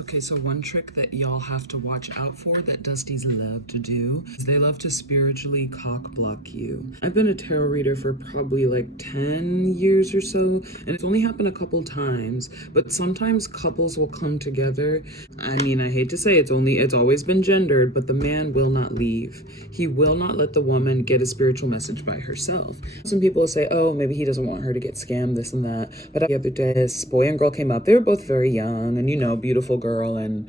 Okay, so one trick that y'all have to watch out for that Dusties love to do is they love to spiritually cock block you. I've been a tarot reader for probably like 10 years or so, and it's only happened a couple times, but sometimes couples will come together. I mean, I hate to say it's always been gendered, but the man will not leave. He will not let the woman get a spiritual message by herself. Some people will say, oh, maybe he doesn't want her to get scammed, this and that. But the other day, this boy and girl came up. They were both very young and, beautiful girl and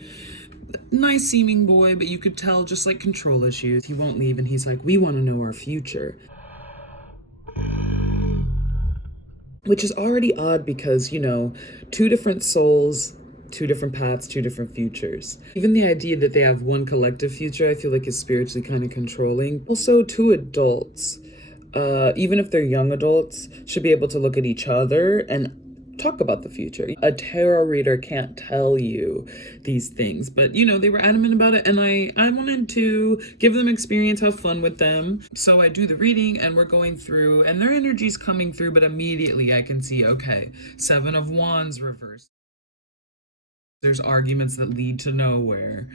nice seeming boy, but you could tell just like control issues. He won't leave and he's like, we want to know our future. Which is already odd because, two different souls, two different paths, two different futures. Even the idea that they have one collective future, I feel like is spiritually kind of controlling. Also, two adults, even if they're young adults, should be able to look at each other and talk about the future. A tarot reader can't tell you these things, but they were adamant about it, and I wanted to give them experience, have fun with them. So I do the reading and we're going through and their energy's coming through, but immediately I can see, okay, 7 of Wands reversed. There's arguments that lead to nowhere.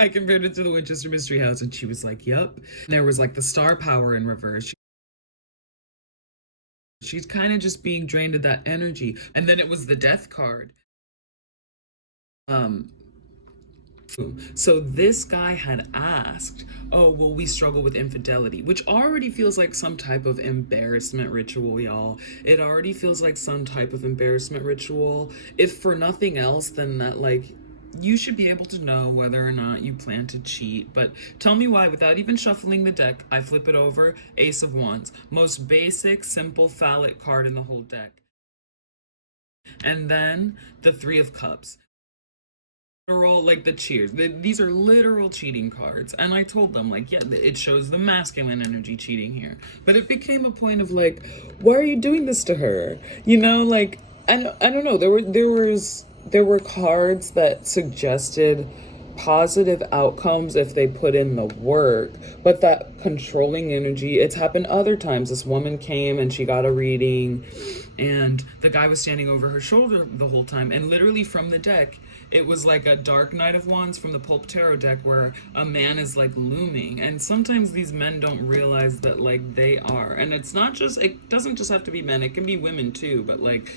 I compared it to the Winchester Mystery House and she was like, yep. There was like the star power in reverse. She's kind of just being drained of that energy. And then it was the death card. Um, so this guy had asked, oh, will we struggle with infidelity? Which already feels like some type of embarrassment ritual, y'all. It already feels like some type of embarrassment ritual. If for nothing else, then that, like, you should be able to know whether or not you plan to cheat. But tell me why, without even shuffling the deck, I flip it over, Ace of Wands. Most basic, simple, phallic card in the whole deck. And then the Three of Cups. Literal, like the cheers. These are literal cheating cards. And I told them, like, yeah, it shows the masculine energy cheating here. But it became a point of like, why are you doing this to her? Like, I don't know. There were cards that suggested positive outcomes if they put in the work, but that controlling energy, it's happened other times. This woman came and she got a reading and the guy was standing over her shoulder the whole time, and literally from the deck it was like a dark Knight of Wands from the Pulp Tarot deck where a man is like looming, and sometimes these men don't realize that like they are, and it doesn't just have to be men, it can be women too, but like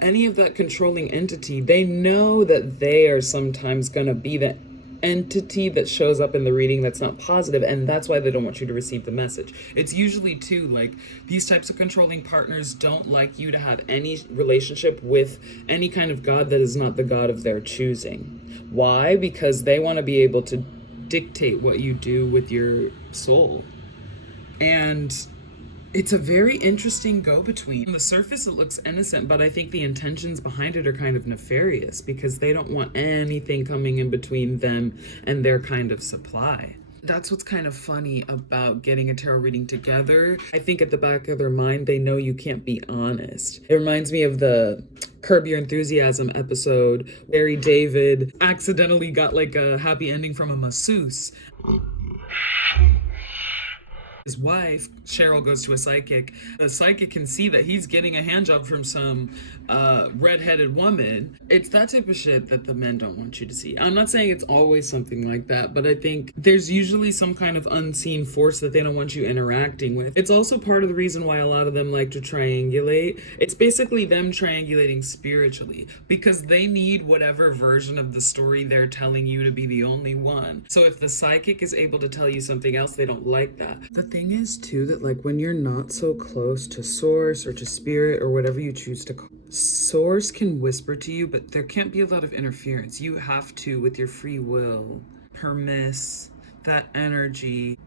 any of that controlling entity, they know that they are sometimes gonna be the entity that shows up in the reading that's not positive, and that's why they don't want you to receive the message. It's usually too like these types of controlling partners don't like you to have any relationship with any kind of god that is not the god of their choosing. Why? Because they want to be able to dictate what you do with your soul. And it's a very interesting go-between. On the surface, it looks innocent, but I think the intentions behind it are kind of nefarious because they don't want anything coming in between them and their kind of supply. That's what's kind of funny about getting a tarot reading together. I think at the back of their mind, they know you can't be honest. It reminds me of the Curb Your Enthusiasm episode where David accidentally got like a happy ending from a masseuse. His wife, Cheryl, goes to a psychic. The psychic can see that he's getting a handjob from some redheaded woman. It's that type of shit that the men don't want you to see. I'm not saying it's always something like that, but I think there's usually some kind of unseen force that they don't want you interacting with. It's also part of the reason why a lot of them like to triangulate. It's basically them triangulating spiritually because they need whatever version of the story they're telling you to be the only one. So if the psychic is able to tell you something else, they don't like that. The thing is too that like when you're not so close to source or to spirit or whatever you choose to call, source can whisper to you, but there can't be a lot of interference. You have to, with your free will, permiss that energy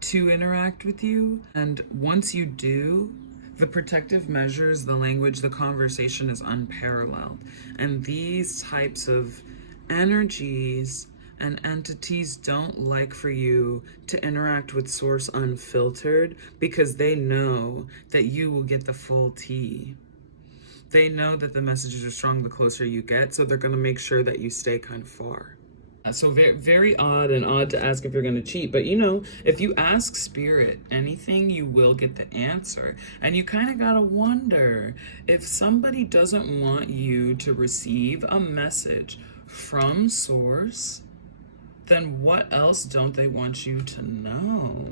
to interact with you. And once you do, the protective measures, the language, the conversation is unparalleled. And these types of energies and entities don't like for you to interact with source unfiltered because they know that you will get the full tea. They know that the messages are strong the closer you get, so they're going to make sure that you stay kind of far. So very, very odd to ask if you're going to cheat. But if you ask spirit anything, you will get the answer. And you kind of got to wonder if somebody doesn't want you to receive a message from source, then what else don't they want you to know?